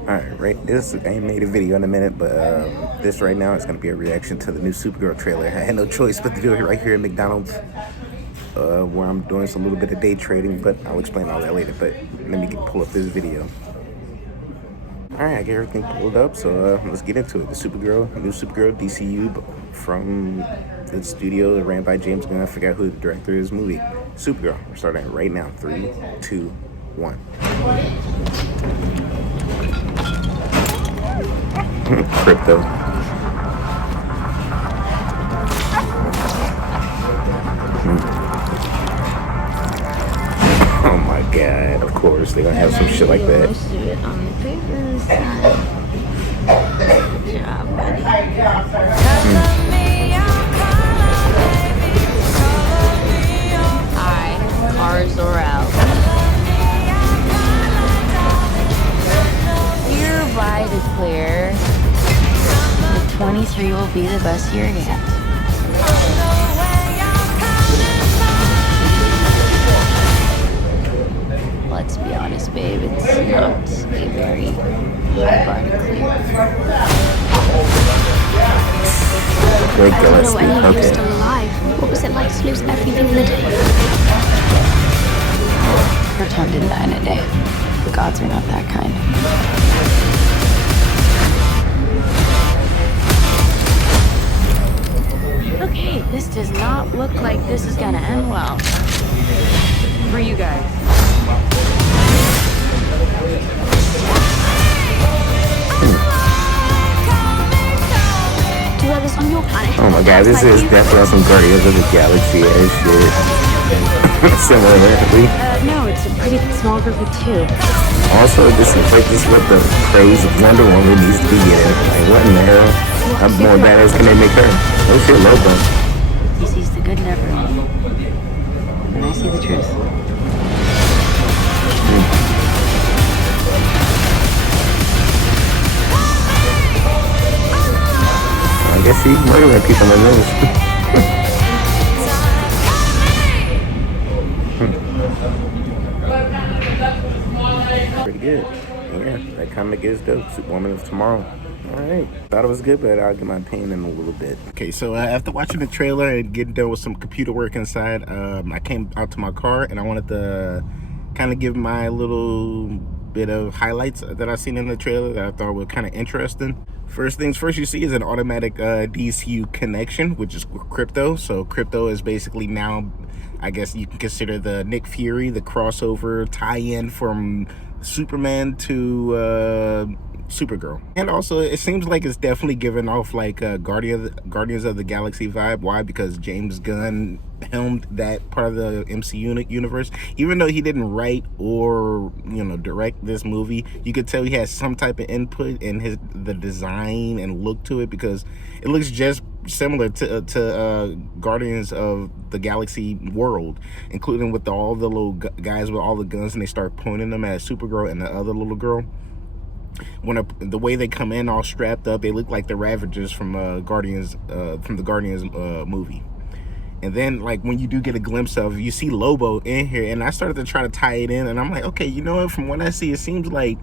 Alright, right. This I ain't made a video in a minute, but this right now is gonna be a reaction to the new Supergirl trailer. I had no choice but to do it right here at McDonald's, where I'm doing some little bit of day trading, but I'll explain all that later. But let me pull up this video. Alright, I got everything pulled up, so let's get into it. The new Supergirl DCU from the studio ran by James Gunn. I forgot who the director of this movie. Supergirl. We're starting it right now. 3, 2, 1. Crypto. Oh my god, of course they're gonna have some shit like that. On the paper side. Good job, buddy. Hi, Zor-El. Hereby declare that 23 will be the best year yet. Let's be honest, babe, it's not a very high bar to clear. Great I don't know any of you okay. still alive. What was it like to lose everything in a day? Krypton didn't die in a day. The gods are not that kind. Okay, this does not look like this is gonna end well. For you guys. Do you have this on your planet? Oh my god, this is definitely some Guardians of the Galaxy as shit. Similarly. No, it's a pretty small group of 2. Also, this is what the praise of Wonder Woman needs to be getting. Like, what in the hell? How more badass can they make her? Oh shit, Lobo. He sees the good in everyone. And I see the truth. I guess he's murdering people in this. Pretty good. Yeah, that comic is dope. Superwoman of Tomorrow. Alright. Thought it was good, but I'll get my opinion in a little bit. Okay, so after watching the trailer and getting done with some computer work inside, I came out to my car and I wanted to kind of give my little bit of highlights that I seen in the trailer that I thought were kind of interesting. First things first, you see is an automatic DCU connection, which is Crypto. So Crypto is basically now, I guess you can consider the Nick Fury, the crossover tie-in from Superman to Supergirl. And also, it seems like it's definitely giving off like a Guardians of the Galaxy vibe. Why? Because James Gunn helmed that part of the MCU universe. Even though he didn't write or, you know, direct this movie, you could tell he has some type of input in the design and look to it, because it looks just similar to Guardians of the Galaxy world, including with all the little guys with all the guns, and they start pointing them at Supergirl and the other little girl. When the way they come in all strapped up, they look like the Ravagers from the Guardians movie. And then, like, when you do get a glimpse of, you see Lobo in here, and I started to try to tie it in, and I'm like, okay, you know what, from what I see, it seems like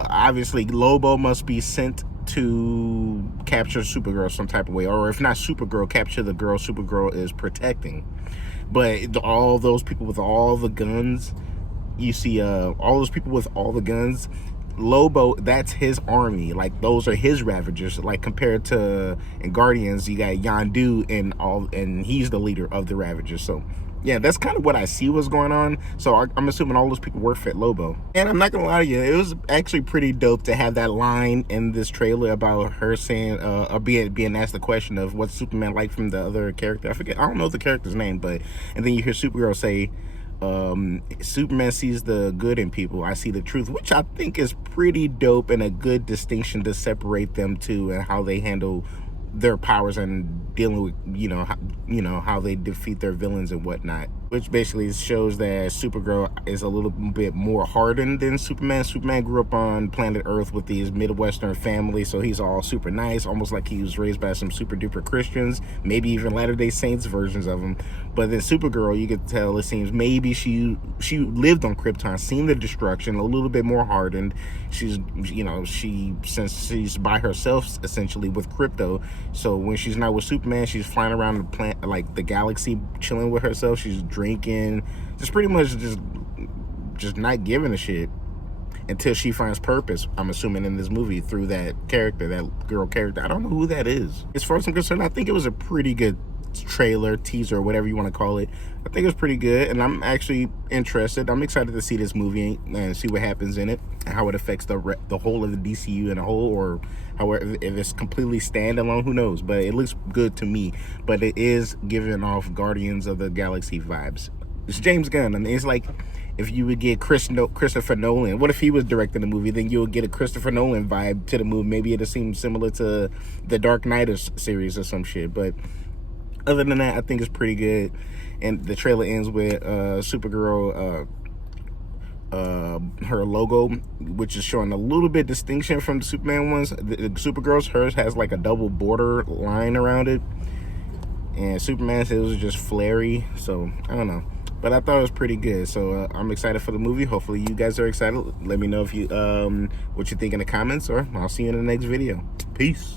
obviously Lobo must be sent to capture Supergirl some type of way, or if not Supergirl, capture the girl Supergirl is protecting. But all those people with all the guns, you see all those people with all the guns, Lobo, that's his army. Like, those are his Ravagers. Like, compared to in Guardians, you got Yondu and he's the leader of the Ravagers. So yeah, that's kind of what I see was going on. So I'm assuming all those people were Fit Lobo. And I'm not gonna lie to you, it was actually pretty dope to have that line in this trailer about her saying, or being asked the question of what's Superman like from the other character. I don't know the character's name, but and then you hear Supergirl say, Superman sees the good in people, I see the truth, which I think is pretty dope and a good distinction to separate them two and how they handle their powers and dealing with, you know, how they defeat their villains and whatnot. which basically shows that Supergirl is a little bit more hardened than Superman. Superman grew up on planet Earth with these Midwestern families, so he's all super nice, almost like he was raised by some super duper Christians, maybe even Latter-day Saints versions of him. But then Supergirl, you could tell, it seems maybe she lived on Krypton, seen the destruction, a little bit more hardened. She's, you know, since she's by herself essentially with Krypto, so when she's not with Superman, she's flying around the planet, like the galaxy, chilling with herself. She's drinking, just pretty much just not giving a shit until she finds purpose, I'm assuming, in this movie through that character, that girl character. I don't know who that is. As far as I'm concerned, I think it was a pretty good trailer, teaser, whatever you want to call it. I think it was pretty good, and I'm actually interested. I'm excited to see this movie and see what happens in it and how it affects the whole of the DCU in a whole, or however, if it's completely standalone, who knows. But it looks good to me. But it is giving off Guardians of the Galaxy vibes. It's James Gunn. I mean, it's like if you would get Christopher Nolan. What if he was directing the movie? Then you would get a Christopher Nolan vibe to the movie. Maybe it'll seem similar to the Dark Knight series or some shit. But other than that, I think it's pretty good. And the trailer ends with Supergirl, her logo, which is showing a little bit distinction from the Superman ones. The Supergirl's, hers has like a double border line around it. And Superman's, it was just flary. So, I don't know. But I thought it was pretty good. So, I'm excited for the movie. Hopefully, you guys are excited. Let me know if you what you think in the comments, or I'll see you in the next video. Peace.